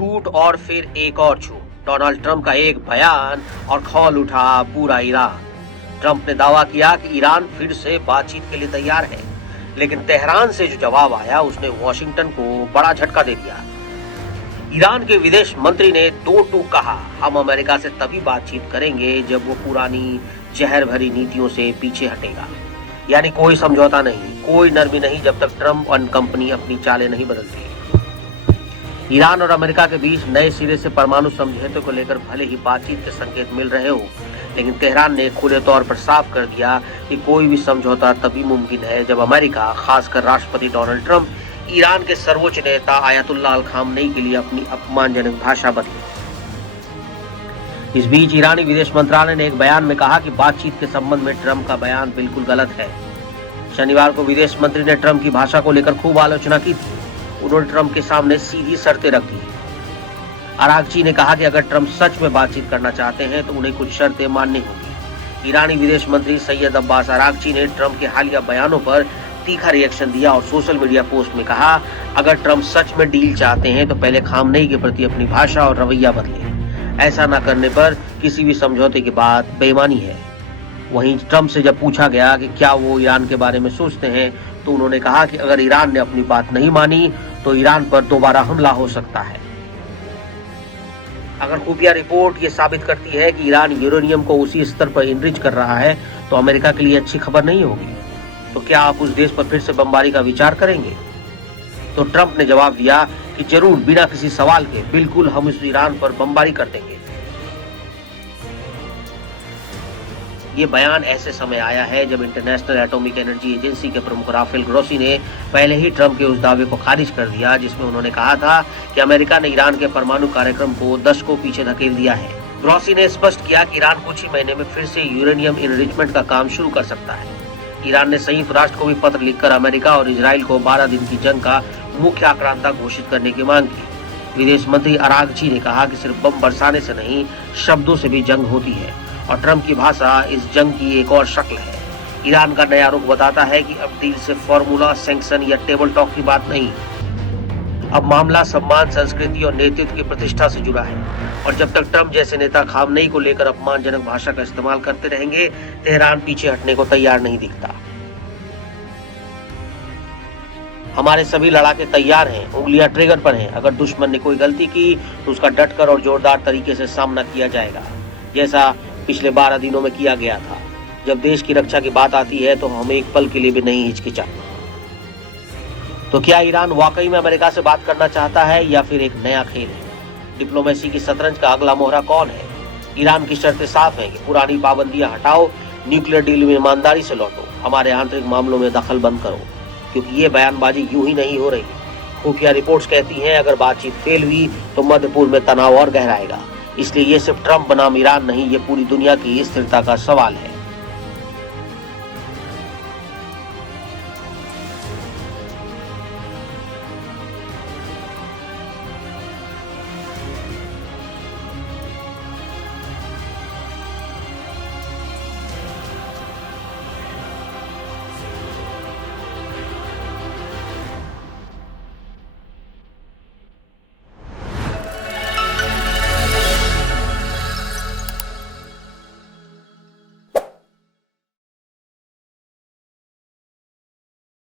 झूठ और फिर एक और झूठ। डोनाल्ड ट्रंप का एक बयान और खौल उठा पूरा ईरान। ट्रंप ने दावा किया कि ईरान फिर से बातचीत के लिए तैयार है, लेकिन तेहरान से जो जवाब आया उसने वॉशिंगटन को बड़ा झटका दे दिया। ईरान के विदेश मंत्री ने दो टूक कहा, हम अमेरिका से तभी बातचीत करेंगे जब वो पुरानी जहर भरी नीतियों से पीछे हटेगा। यानी कोई समझौता नहीं, कोई नरमी नहीं जब तक ट्रंप और कंपनी अपनी चालें नहीं बदलती। ईरान और अमेरिका के बीच नए सिरे से परमाणु समझौते को लेकर भले ही बातचीत के संकेत मिल रहे हो, लेकिन तेहरान ने खुले तौर पर साफ कर दिया कि कोई भी समझौता तभी मुमकिन है जब अमेरिका, खासकर राष्ट्रपति डोनाल्ड ट्रंप, ईरान के सर्वोच्च नेता आयतुल्लाह अल खामनेई के लिए अपनी अपमानजनक भाषा बदले। इस बीच ईरानी विदेश मंत्रालय ने एक बयान में कहा कि बातचीत के संबंध में ट्रंप का बयान बिल्कुल गलत है। शनिवार को विदेश मंत्री ने ट्रंप की भाषा को लेकर खूब आलोचना की थी। उन्होंने ट्रंप के सामने सीधी शर्तें रख दी। अरागची ने कहा कि अगर ट्रंप सच में बातचीत करना चाहते हैं तो उन्हें कुछ शर्तें माननी होगी। ईरानी विदेश मंत्री सैयद अब्बास अरागची ने ट्रंप के हालिया बयानों पर तीखा रिएक्शन दिया और सोशल मीडिया पोस्ट में कहा, अगर ट्रंप सच में डील चाहते हैं तो पहले खामनेई के प्रति अपनी भाषा और रवैया बदले। ऐसा न करने पर किसी भी समझौते की बात बेईमानी है। वहीं ट्रंप से जब पूछा गया कि क्या वो ईरान के बारे में सोचते हैं, तो उन्होंने कहा कि अगर ईरान ने अपनी बात नहीं मानी तो ईरान पर दोबारा हमला हो सकता है। अगर खुफिया रिपोर्ट ये साबित करती है कि ईरान यूरेनियम को उसी स्तर पर इनरिच कर रहा है तो अमेरिका के लिए अच्छी खबर नहीं होगी। तो क्या आप उस देश पर फिर से बमबारी का विचार करेंगे? तो ट्रंप ने जवाब दिया कि जरूर, बिना किसी सवाल के, बिल्कुल हम उस ईरान पर बमबारी कर देंगे। ये बयान ऐसे समय आया है जब इंटरनेशनल एटॉमिक एनर्जी एजेंसी के प्रमुख राफेल ग्रोसी ने पहले ही ट्रंप के उस दावे को खारिज कर दिया जिसमें उन्होंने कहा था कि अमेरिका ने ईरान के परमाणु कार्यक्रम को दशकों पीछे धकेल दिया है। ग्रोसी ने स्पष्ट किया कि ईरान कुछ ही महीने में फिर से यूरेनियम इनरिचमेंट का काम शुरू कर सकता है। ईरान ने संयुक्त राष्ट्र को भी पत्र लिखकर अमेरिका और इजराइल को 12 दिन की जंग का मुख्य आक्रांता घोषित करने की मांग की। विदेश मंत्री अरागची ने कहा कि सिर्फ बम बरसाने से नहीं, शब्दों से भी जंग होती है और ट्रंप की भाषा इस जंग की एक और शक्ल है। ईरान का नया रुख बताता है कि अब डील से फॉर्मूला, सैंक्शन या टेबल टॉक की बात नहीं, अब मामला सम्मान, संस्कृति और नेतृत्व की प्रतिष्ठा से जुड़ा है। और जब तक ट्रंप जैसे नेता खामनेई को लेकर अपमानजनक भाषा का इस्तेमाल करते रहेंगे, तेहरान पीछे हटने को तैयार नहीं दिखता। हमारे सभी लड़ाके तैयार हैं, उंगलियां ट्रिगर पर हैं। अगर दुश्मन ने कोई गलती की तो उसका डटकर और जोरदार तरीके से सामना किया जाएगा, जैसा पिछले 12 दिनों में किया गया था। जब देश की रक्षा की बात आती है तो हम एक पल के लिए भी नहीं हिचकिचाते। तो क्या ईरान वाकई में अमेरिका से बात करना चाहता है या फिर एक नया खेल है? डिप्लोमेसी की शतरंज का अगला मोहरा कौन है? ईरान की शर्तें साफ हैं कि पुरानी पाबंदियां हटाओ, न्यूक्लियर डील में ईमानदारी से लौटो, हमारे आंतरिक मामलों में दखल बंद करो। क्योंकि ये बयानबाजी यूं ही नहीं हो रही। खुफिया रिपोर्ट्स कहती हैं अगर बातचीत फेल हुई तो मध्य पूर्व में तनाव और गहराएगा। इसलिए ये सिर्फ ट्रंप बनाम ईरान नहीं, ये पूरी दुनिया की स्थिरता का सवाल है।